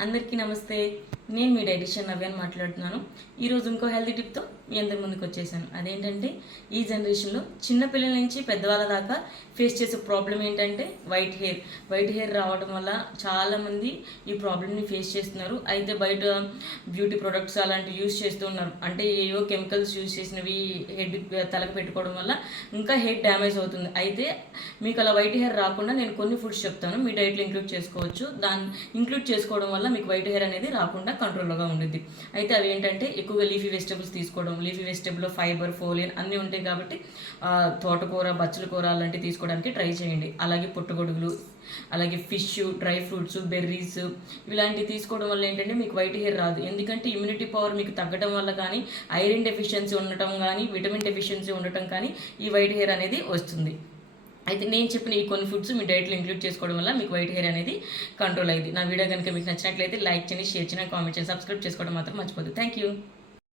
అందరికీ నమస్తే. నేను మీ డైటిషియన్ నవ్యాన్ మాట్లాడుతున్నాను. ఈరోజు ఇంకో హెల్తీ టిప్తో మీ అందరి ముందుకు వచ్చేసాను. అదేంటంటే ఈ జనరేషన్లో చిన్నపిల్లల నుంచి పెద్దవాళ్ళ దాకా ఫేస్ చేసే ప్రాబ్లం ఏంటంటే వైట్ హెయిర్ వైట్ హెయిర్ రావడం వల్ల చాలామంది ఈ ప్రాబ్లమ్ని ఫేస్ చేస్తున్నారు. అయితే బయట బ్యూటీ ప్రొడక్ట్స్ అలాంటివి యూస్ చేస్తూ ఉన్నారు. అంటే ఏవో కెమికల్స్ యూస్ చేసినవి హెడ్ తలకు పెట్టుకోవడం వల్ల ఇంకా హెడ్ డ్యామేజ్ అవుతుంది. అయితే మీకు అలా వైట్ హెయిర్ రాకుండా నేను కొన్ని ఫుడ్స్ చెప్తాను. మీ డైట్లో ఇంక్లూడ్ చేసుకోవచ్చు. దాన్ని ఇంక్లూడ్ చేసుకోవడం వల్ల మీకు వైట్ హెయిర్ అనేది రాకుండా కంట్రోల్గా ఉంటుంది అయితే అవి ఏంటంటే ఎక్కువగా లీఫీ వెజిటబుల్స్ తీసుకోవడం లీఫీ వెజిటబుల్లో ఫైబర్ ఫోలియన్ అన్నీ ఉంటాయి కాబట్టి తోటకూర బచ్చల కూర అలాంటివి తీసుకోవడానికి ట్రై చేయండి. అలాగే పుట్టగొడుగులు అలాగే ఫిష్ డ్రై ఫ్రూట్స్ బెర్రీస్ ఇలాంటివి తీసుకోవడం వల్ల ఏంటంటే మీకు వైట్ హెయిర్ రాదు. ఎందుకంటే ఇమ్యూనిటీ పవర్ మీకు తగ్గడం వల్ల కానీ ఐరన్ డెఫిషియన్సీ ఉండటం కానీ విటమిన్ డెఫిషియన్సీ ఉండటం కానీ ఈ వైట్ హెయిర్ అనేది వస్తుంది. అయితే నేను చెప్పిన ఈ కొన్ని ఫుడ్స్ మీ డైట్లో ఇంక్లూడ్ చేసుకోవడం వల్ల మీకు వైట్ హెయిర్ అనేది కంట్రోల్ అయ్యింది నా వీడియో కనుక మీకు నచ్చినట్లయితే లైక్ చేయండి షేర్ చేయండి కామెంట్ చేయండి సబ్స్క్రైబ్ చేసుకోవడం మాత్రం మర్చిపోద్దు థ్యాంక్ యూ